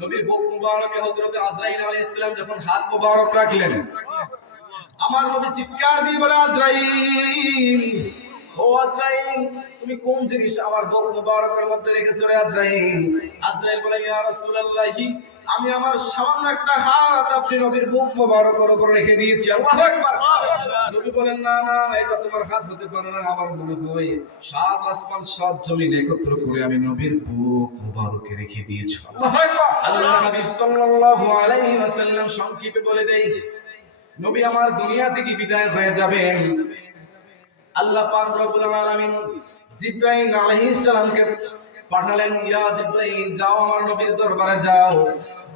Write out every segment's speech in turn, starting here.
নবীর বুক মুবারকে হযরত আজরাইল আলাইহিস সালাম যখন হাত মুবারক রাখলেন, আমার নবী চিৎকার দিয়ে বলে, আজরাইল, ও আজরাইল, তুমি কোন জিনিস আমার বুক মুবারকের মধ্যে রেখেছো রে আজরাইল? আজরাইল বলে, ইয়া রাসূলুল্লাহি, আমি আমার সামান্য একটা হাত আপনি নবীর বুক মুবারকের উপর রেখে দিয়েছি। আল্লাহু আকবার। নবী বলেন, না না, এটা তোমার হাত হতে পারে না। আমার মনে হয় সাত আসমান সাত জমিন একত্র করে আমি নবীর বুক মুবারকে রেখে দিয়েছি। আল্লাহু আকবার। আল্লাহর হাবিব সাল্লাল্লাহু আলাইহি ওয়াসাল্লাম সংক্ষেপে বলে দেই, নবী আমার দুনিয়া থেকে বিদায় হয়ে যাবেন। আল্লাহ পাক রব্বুল আলামিন জিবরাইল আলাইহিস সালামকে পাঠালেন, ইয়া জিবরাইল, যাও আমার নবীর দরবারে যাও।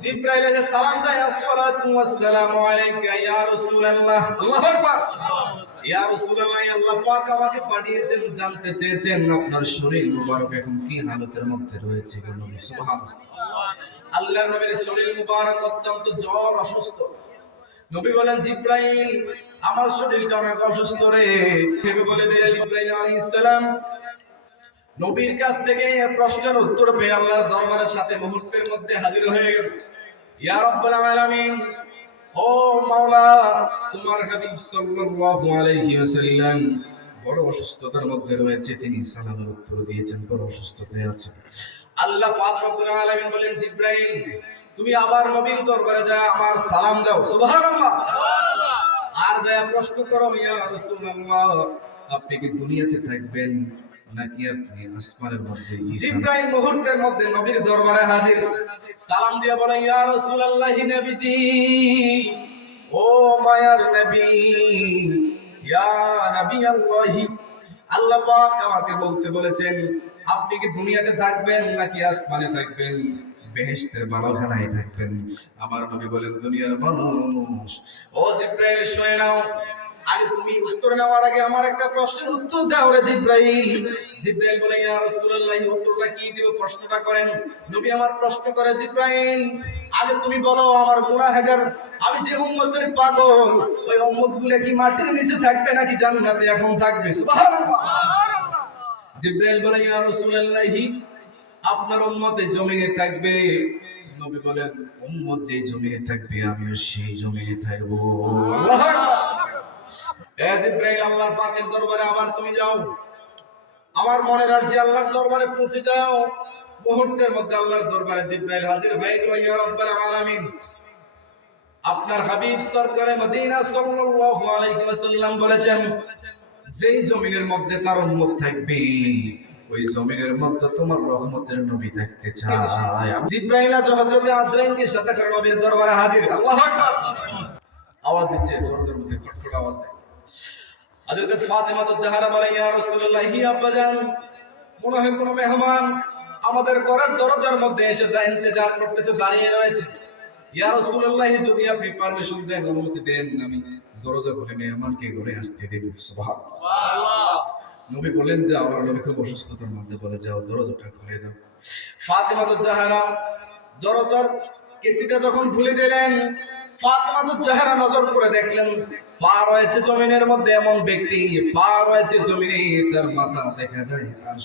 জিবরাইল আলাইহিস সালাম দেয়, আসসালাতু ওয়াসসালামু আলাইকা ইয়া রাসূলুল্লাহ। আল্লাহু আকবার। ইয়া রাসূলুল্লাহ, আল্লাহ পাক আমাকে পাঠিয়েছেন, জানতে চেয়েছেন আপনার শরীর মুবারক এখন কি হালতের মধ্যে রয়েছে গো নবী। সুবহানাল্লাহ। আল্লাহর নবীর শরীর মুবারক অত্যন্ত জ্বর, অসুস্থ। নবী বলেন, জিবরাইল, আমার শরীরটা অনেক অসুস্থ রে। ভেবে বলে দেয় জিবরাইল আলাইহিস সালাম, নবীর কাছ থেকে প্রশ্নের উত্তর পেয়ে আল্লাহর দরবারের সাথে মুহূর্তের মধ্যে হাজির হয়ে গেল। ইয়া রাব্বুল আলামিন, ও মাওলা, তোমার হাবিব সাল্লাল্লাহু আলাইহি ওয়াসাল্লাম বড় অসুস্থতার মধ্যে রয়েছে। তিনি সালামের উত্তর দিয়েছেন, বড় অসুস্থতায় আছে। আল্লাহ পাক রব্বুল আলামিন বলেন, জিবরাইল, তুমি আবার নবীর দরবারে যা আমার সালাম দাও। সুবহানাল্লাহ। আর যা প্রশ্ন করো, ইয়া রাসূলুল্লাহ, আপনি কি দুনিয়াতে থাকবেন নাকি আপনি আসমানের মধ্যে? জিবরাইল মুহূর্তের মধ্যে নবীর দরবারে হাজির, সালাম দিয়ে বলে, ইয়া রাসূলুল্লাহ, নবীজি, ও মায়ার নবী, ইয়া নবী আল্লাহ, আল্লাহ পাক আমাকে বলতে বলেছেন, আপনি কি দুনিয়াতে থাকবেন নাকি আসমানে থাকবেন, বেহেশতের বালাখানায় থাকবেন? আমার নবী বলেন, দুনিয়ার মানুষ। ও জিবরাইল, শুনে নাও, আগে তুমি উত্তর নেওয়ার আগে আমার একটা প্রশ্নের উত্তর দাও রে জিবরাইল। জিবরাইল বলে, ইয়া রাসূলুল্লাহ, উত্তরটা কি দিব, প্রশ্নটা করেন। নবী আমার প্রশ্ন করে, জিবরাইল, আগে তুমি বলো, আমার গুনাহগার আমি যে উম্মতের পাগল, ওই উম্মতগুলো কি মাটির নিচে থাকবে নাকি জান্নাতে এখন থাকবে? সুবহানাল্লাহ। জিবরাইল বলে, ইয়া রাসূলুল্লাহ, আপনার উম্মতে জমিনে থাকবে। নবী বলেন, উম্মত যে জমিনে থাকবে আমিও সেই জমিনে থাকবো। আল্লাহু আকবার। এ জিবরাইল, আল্লাহর পাকের দরবারে আবার তুমি যাও, আমার মনের আরজি আল্লাহর দরবারে পৌঁছে যাও। মুহূর্তের মধ্যে আল্লাহর দরবারে জিবরাইল হাজির হয়ে গেল। ইয়া রাব্বাল আলামিন, আপনার হাবিব সরকারে মদিনা সাল্লাল্লাহু আলাইহি ওয়াসাল্লাম বলেছেন, যেই জমিনের মধ্যে তার উম্মত থাকবে ওই জমিনের মধ্যে তোমার রহমতের নবী থাকতে চায়। জিবরাইল হযরত আজরাইলকে সাথে করে নবীর দরবারে হাজির। আল্লাহু আকবার। আওয়াজ দিচ্ছে, দরজার মধ্যে খটখট আওয়াজ দেয়। হযরত ফাতেমা তো জাহরা বলে, ইয়া রাসূলুল্লাহ, হি আব্বাজান, মনে হয় কোনো মেহমান আমাদের ঘরের দরজার মধ্যে এসে ইন্তজার করতেছে, দাঁড়িয়ে রয়েছে। ইয়া রাসূলুল্লাহ, যদি আপনি পারমিশন দেন, অনুমতি দেন, আমি দরজা খুলে মেহমানকে ঘরে আসতে দেব। সুবহানাল্লাহ। নবী বলেন যে আমার নবী খুব অসুস্থতার মধ্যে, বলে যাও দরজাটা খুলে দাও। ফাতেমা তো জাহরা দরজার কেসিটা যখন খুলে দিলেন, ফাতেমা তো জাহরা নজর করে দেখলেন, পা রয়েছে জমিনের মধ্যে এমন ব্যক্তি, পা রয়েছে জমিনে, তার মাথা দেখা যায় আর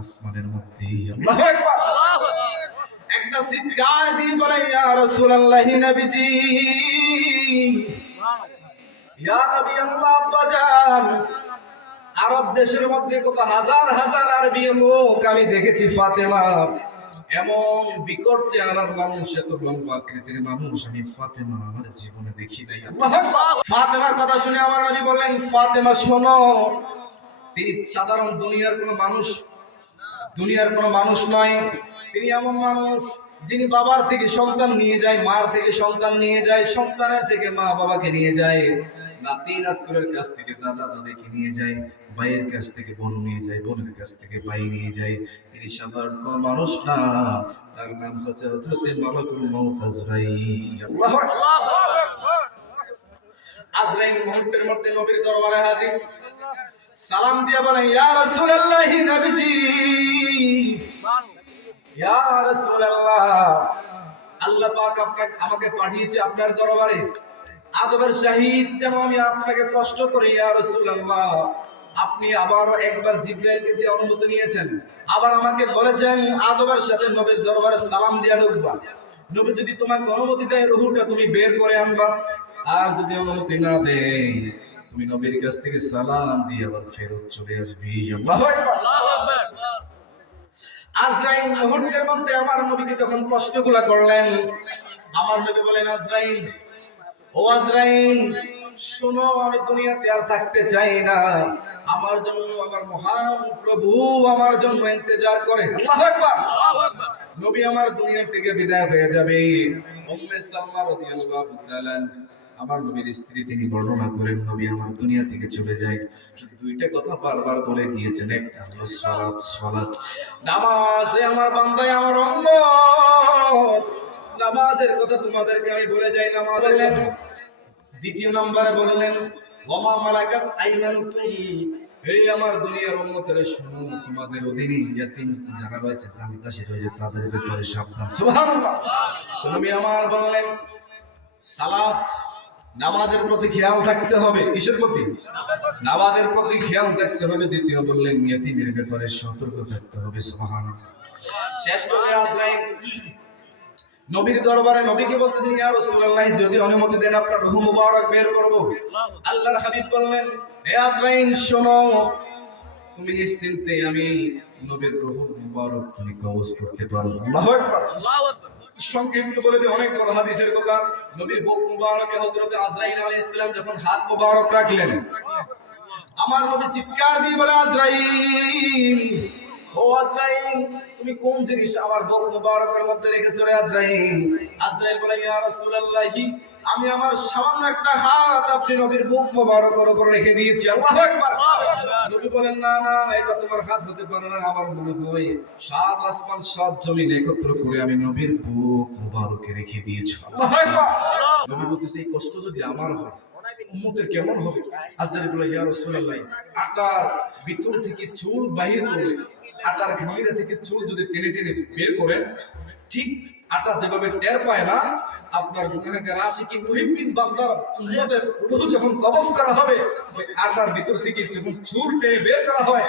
আসমানের মধ্যে। আল্লাহু আকবার। একটা চিৎকার দিয়ে বলে, ইয়া রাসূলুল্লাহ, নবীজি, ইয়া নবী আল্লাহ, আব্বাজান, আরব দেশের মধ্যে কত হাজার হাজার আরবি লোক আমি দেখেছি, ফাতেমা এমন বিকট চেহারার মানুষ, এত লম্বা আকৃতির মানুষ আমি ফাতেমা আমার জীবনে দেখি নাই। ফাতেমার কথা শুনে আমার নবী বললেন, ফাতেমা শোনো, তিনি সাধারণ দুনিয়ার কোনো মানুষ নয়। তিনি এমন মানুষ যিনি বাবার থেকে সন্তান নিয়ে যায়, মার থেকে সন্তান নিয়ে যায়, সন্তানের থেকে মা বাবাকে নিয়ে যায়, নাতি নাতকুরের কাছ থেকে দাদা দাদিকে নিয়ে যায়, ভাইয়ের কাছ থেকে বোন নিয়ে যায়, বোনের কাছ থেকে ভাই নিয়ে যায়। তিনি সাধারণ কোনো মানুষ না, তার নাম হচ্ছে হযরত মালাকুল মউত আজরাইল। আল্লাহু আকবার। আজরাইল মুহূর্তের মধ্যে নবীর দরবারে হাজির, সালাম দিয়ে বলে, ইয়া রাসূলুল্লাহ, নবীজি, ইয়া রাসূলুল্লাহ, আল্লাহ পাক আমাকে পাঠিয়েছে আপনার দরবারে। আদবের সহিত যেন আমি আপনাকে প্রশ্ন করি, ইয়া রাসূলুল্লাহ, আপনি আবারও একবার জিবরাইলকে দিয়ে অনুমতি নিয়েছেন, আবার আমাকে বলেছেন আদবের সাথে নবীর দরবারে সালাম দিয়ে ঢুকবা। নবী যদি তোমাকে অনুমতি দেয় রূহটা তুমি বের করে আনবা, আর যদি অনুমতি না দেয় তুমি নবীর কাছ থেকে সালাম দিয়ে আবার ফেরত চলে আসবি। আল্লাহু আকবার। আজরাইল মুহূর্তের মধ্যে আমার নবীকে যখন প্রশ্নগুলা করলেন, আমার নবী বলেন, আজরাইল, ও আজরাইল শোনো, আমি দুনিয়াতে আর থাকতে চাই না, আমার জন্য আমার মহান প্রভু আমার জন্য ইন্তজার করে। আল্লাহু আকবার। নবী আমার দুনিয়া থেকে বিদায় হয়ে যাবে। উম্মে সালমা রাদিয়াল্লাহু তাআলা আমার নবীর স্ত্রী, তিনি বর্ণনা করেন নবী আমার দুনিয়া থেকে চলে যায়, শুধু দুইটা কথা বারবার বলে দিয়েছেন, একটা হলো সালাত, সালাত, নামাজে আমার বান্দায় আমার উম্মত, নামাজের কথা তোমাদেরকে আমি বলে যাই, নামাজ বললেন। দ্বিতীয় নম্বরে বললেন ওমা মালাকাত আইমানুকুম, এই আমার দুনিয়ার উম্মতেরা শুনো, তোমাদের অধীনে ইয়াতীম যারা রয়েছে, দাসী রয়েছে, তাদের ব্যাপারে সাবধান। সুবহানাল্লাহ। নবী আমার বললেন সালাত, নামাজের প্রতি খেয়াল থাকতে হবে। কিসের প্রতি? নামাজের প্রতি খেয়াল থাকতে হবে। দ্বিতীয় বললেন ইয়াতীমের ব্যাপারে সতর্ক থাকতে হবে। সুবহানাল্লাহ। শেষ করে আজরাইল নবীর দরবারে নবীকে বলতেছেন, ইয়া রাসূলুল্লাহ, যদি অনুমতি দেন আপনার রূহ মুবারক বের করব। আল্লাহর হাবিব বললেন, হে আজরাইল শোনো, তুমি নিশ্চিন্তে আমি নবীর রূহ মুবারক তুমি কবজ করতে পারো। আল্লাহু আকবার। আল্লাহু আকবার। সংক্ষিপ্ত করে দিই, অনেক বড় হাদিসের কথা। নবীর বুক মুবারকে হযরত আজরাইল আলাইহিস সালাম যখন হাত মুবারক রাখলেন, আমার নবী চিৎকার দিয়ে বলে, আজরাইল, ও আজরাইল তুমি কোন জিনিস আমার বুক মুবারকের মধ্যে রেখেছো রে আজরাইল? আজরাইল বলে, ইয়া রাসূলুল্লাহ, আমি আমার সামান্য একটা হাত আপনি নবীর বুক মুবারকের উপর রেখে দিয়েছি। আল্লাহু আকবার। নবী বলেন, না না, এটা তোমার হাত হতে পারে না, আমার মনে হয় সাত আসমান সাত জমিন একত্র করে আমি নবীর বুক মুবারকে রেখে দিয়েছি। আল্লাহু আকবার। নবী বলতেছে, এই কষ্ট যদি আমার হয় উম্মতের কেমন হবে? আজরাইল বলে, ইয়া রাসূলুল্লাহ, আটার ভিতর থেকে চুল বাহির করে, আটার ঘামিরা থেকে চুল যদি টেনে টেনে বের করেন, ঠিক আটা যেভাবে টের পায় না, আপনার গুনাহগার আশিকি মুহিব্বিন বান্দার উম্মতের রূহ যখন কবজ করা হবে, ওই আটার ভিতর থেকে যখন চুল টেনে বের করা হয়,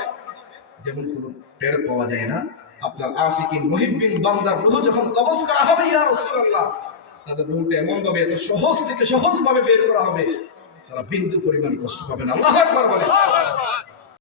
যেমন কোনো টের পাওয়া যায় না, আপনার আশিকি মুহিব্বিন বান্দার রূহ যখন কবজ করা হবে, ইয়া রাসূলুল্লাহ, তাদের রূহটা এমন ভাবে এত সহজ থেকে সহজ ভাবে বের করা হবে, তারা বিন্দু পরিমাণ কষ্ট পাবে না। আল্লাহু আকবার বলে।